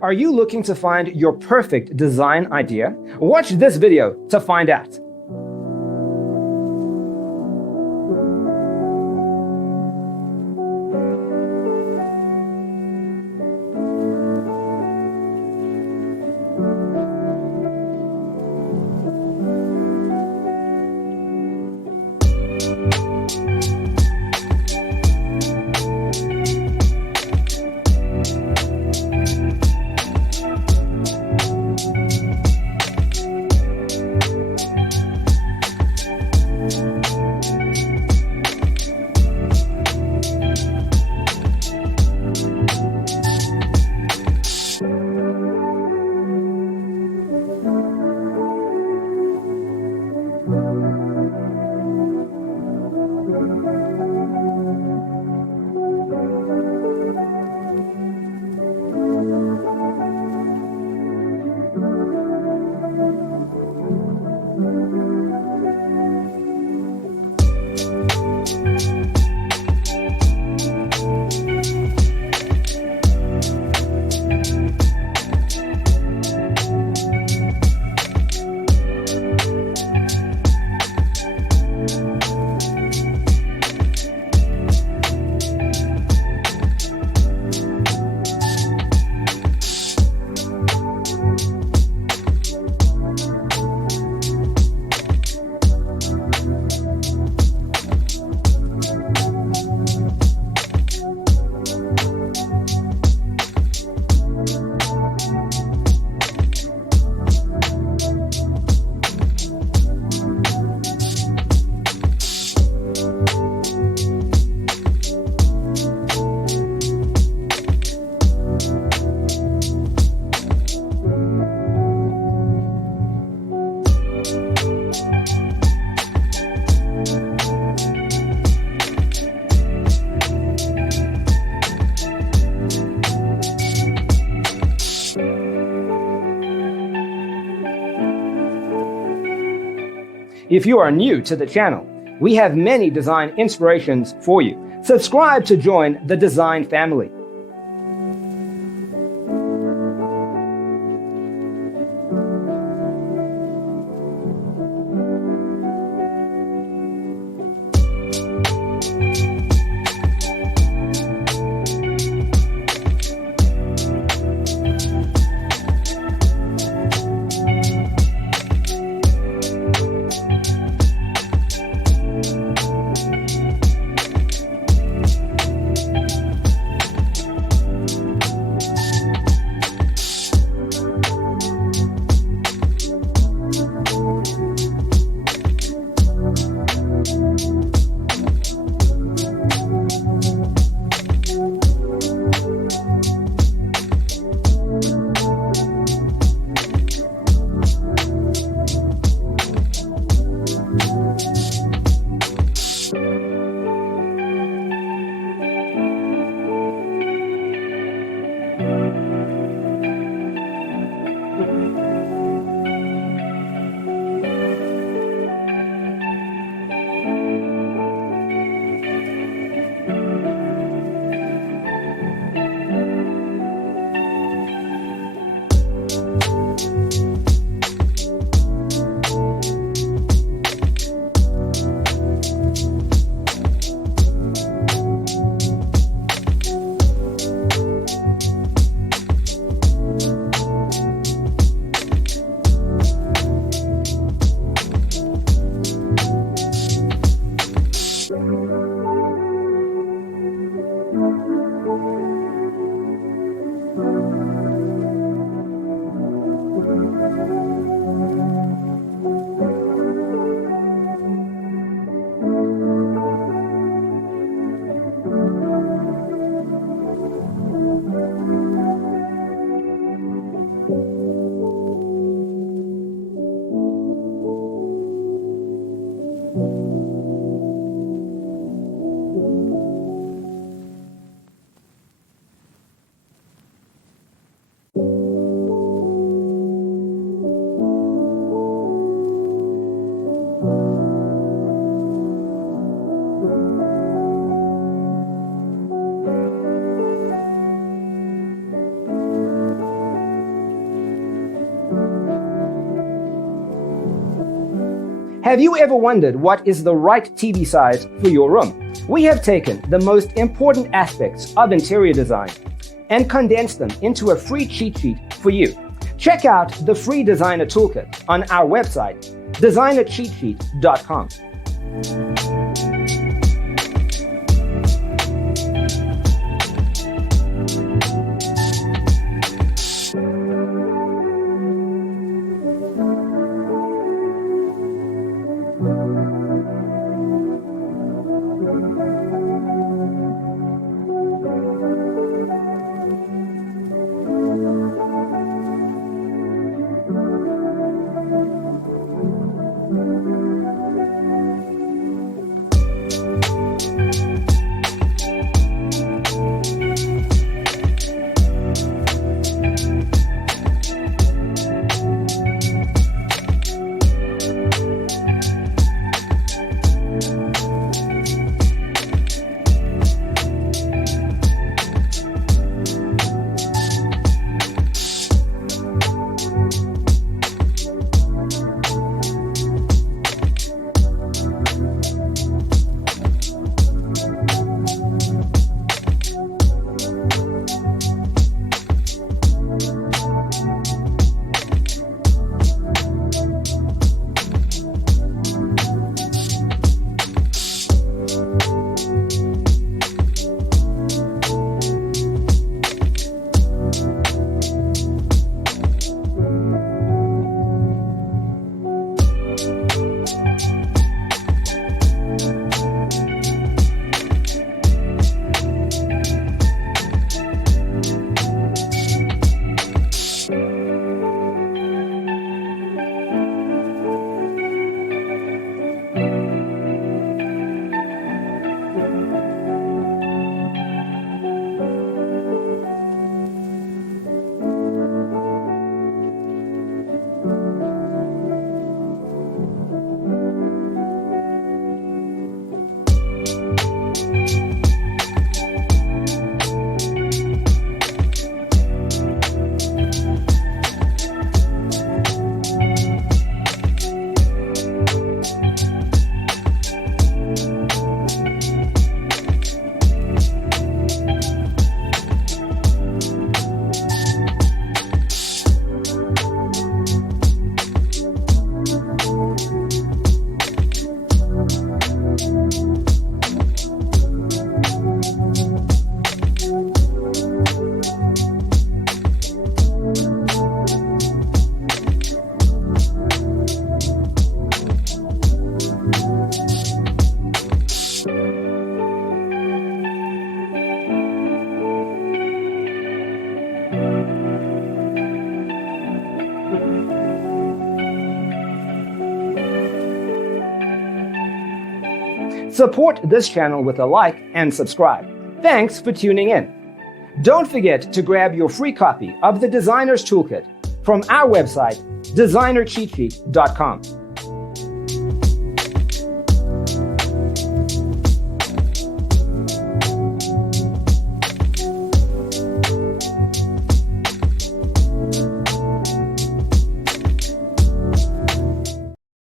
Are you looking to find your perfect design idea? Watch this video to find out. If you are new to the channel, we have many design inspirations for you. Subscribe to join the design family. Have you ever wondered what is the right TV size for your room? We have taken the most important aspects of interior design and condensed them into a free cheat sheet for you. Check out the free designer toolkit on our website, designercheatsheet.com. Support this channel with a like and subscribe. Thanks for tuning in. Don't forget to grab your free copy of the Designer's Toolkit from our website, designercheatsheet.com.